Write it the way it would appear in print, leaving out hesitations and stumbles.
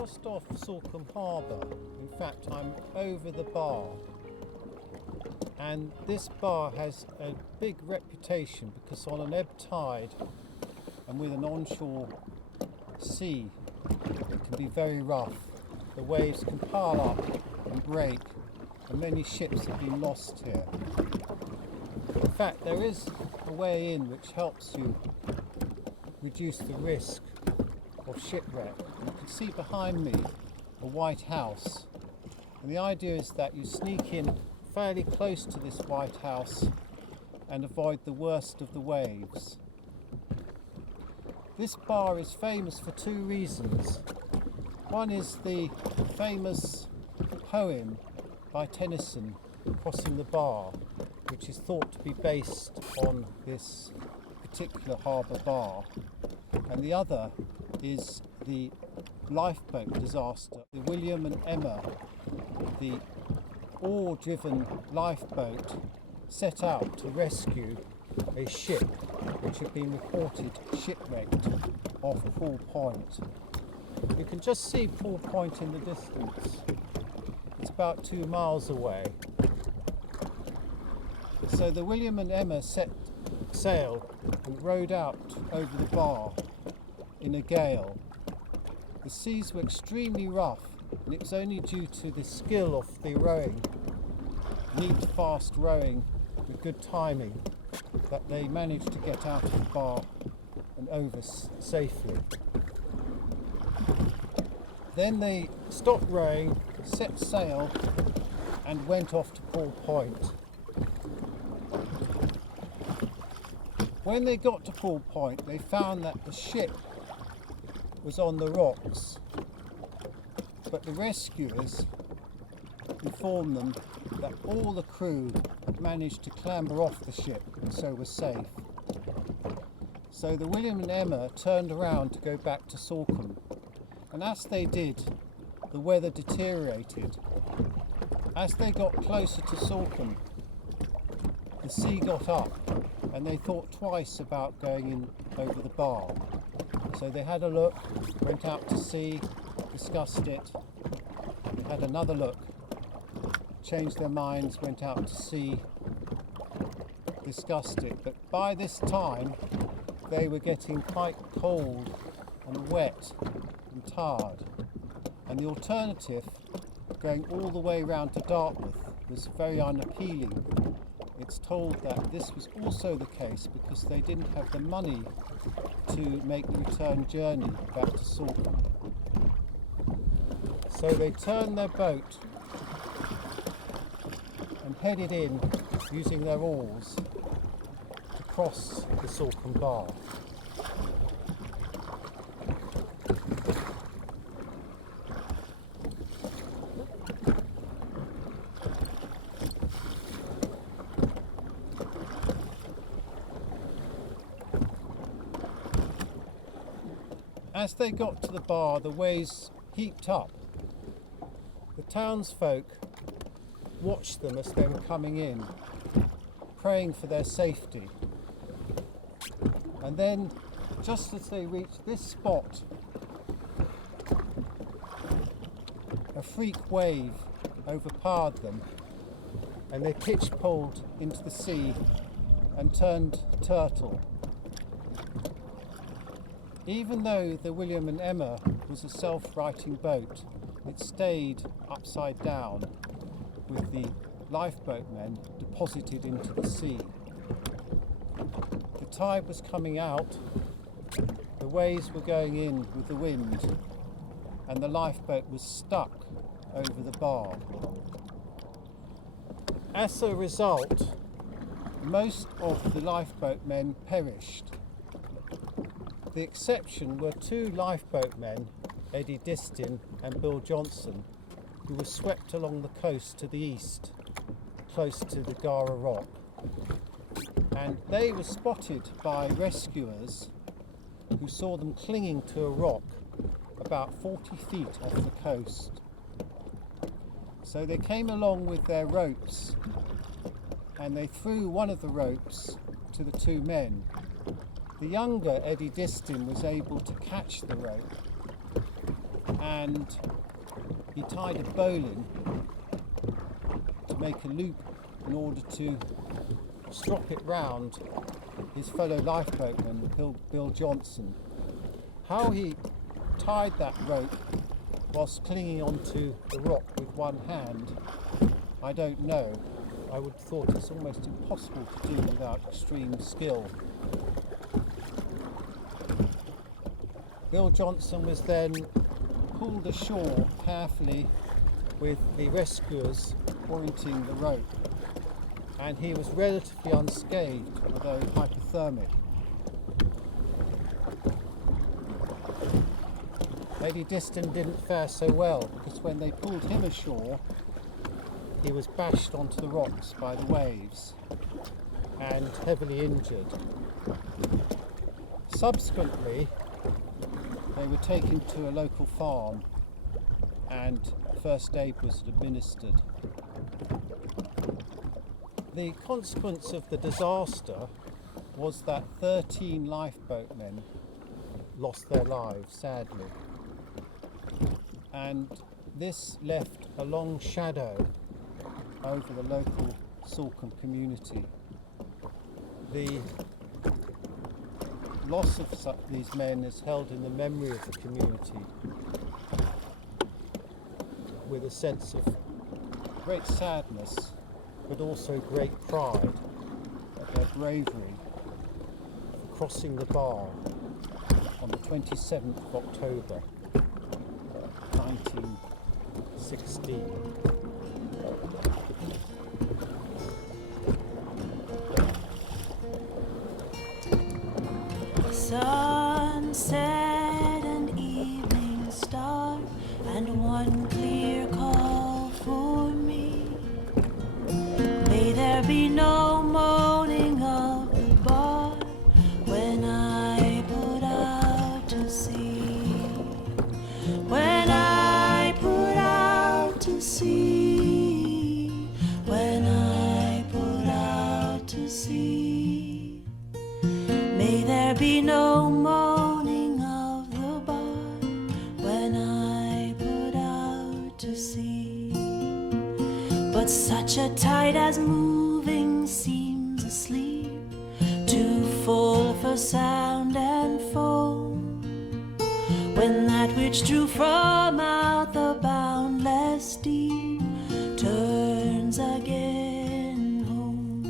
just off Salcombe Harbour. In fact, I'm over the bar. And this bar has a big reputation because on an ebb tide and with an onshore sea, it can be very rough. The waves can pile up and break, and many ships have been lost here. In fact, there is a way in which helps you reduce the risk of shipwreck. You can see behind me a white house, and the idea is that you sneak in fairly close to this white house and avoid the worst of the waves. This bar is famous for two reasons. One is the famous poem by Tennyson, Crossing the Bar, which is thought to be based on this particular harbour bar. And the other is the lifeboat disaster. The William and Emma, the oar-driven lifeboat, set out to rescue a ship which had been reported shipwrecked off Poole Point. You can just see Poole Point in the distance. It's about 2 miles away. So the William and Emma set sail and rowed out over the bar in a gale. The seas were extremely rough, and it was only due to the skill of the rowing, neat fast rowing with good timing, that they managed to get out of the bar and over safely. Then they stopped rowing, set sail and went off to Poole Point. When they got to Poole Point, they found that the ship was on the rocks, but the rescuers informed them that all the crew had managed to clamber off the ship and so were safe. So the William and Emma turned around to go back to Salcombe, and as they did, the weather deteriorated. As they got closer to Salcombe, the sea got up and they thought twice about going in over the bar. So they had a look, went out to sea, discussed it. They had another look, changed their minds, went out to sea, discussed it. But by this time, they were getting quite cold and wet and tired. And the alternative, going all the way round to Dartmouth, was very unappealing. It's told that this was also the case because they didn't have the money to make the return journey back to Salcombe. So they turned their boat and headed in using their oars to cross the Salcombe Bar. As they got to the bar, the waves heaped up. The townsfolk watched them as they were coming in, praying for their safety. And then, just as they reached this spot, a freak wave overpowered them, and they pitch-poled into the sea and turned turtle. Even though the William and Emma was a self-righting boat, it stayed upside down with the lifeboat men deposited into the sea. The tide was coming out, the waves were going in with the wind, and the lifeboat was stuck over the bar. As a result, most of the lifeboat men perished. The exception were 2 lifeboat men, Eddie Distin and Bill Johnson, who were swept along the coast to the east, close to the Gara Rock. And they were spotted by rescuers who saw them clinging to a rock about 40 feet off the coast. So they came along with their ropes and they threw one of the ropes to the 2 men. The younger Eddie Distin was able to catch the rope and he tied a bowline to make a loop in order to strop it round his fellow lifeboatman, Bill Johnson. How he tied that rope whilst clinging onto the rock with one hand, I don't know. I would have thought it's almost impossible to do without extreme skill. Bill Johnson was then pulled ashore carefully with the rescuers pointing the rope, and he was relatively unscathed, although hypothermic. Lady Diston didn't fare so well, because when they pulled him ashore, he was bashed onto the rocks by the waves and heavily injured. Subsequently, they were taken to a local farm and first aid was administered. The consequence of the disaster was that 13 lifeboatmen lost their lives, sadly. And this left a long shadow over the local Salcombe community. The loss of these men is held in the memory of the community with a sense of great sadness, but also great pride at their bravery for crossing the bar on the 27th of October 1916. Sunset and evening star, and one clear call for me. May there be no moaning of the bar when I put out to sea. When I put out to sea. When I put out to sea. May there be no moaning of the bar when I put out to sea. But such a tide as moving seems asleep, too full for sound and foam, when that which drew from out the boundless deep turns again home.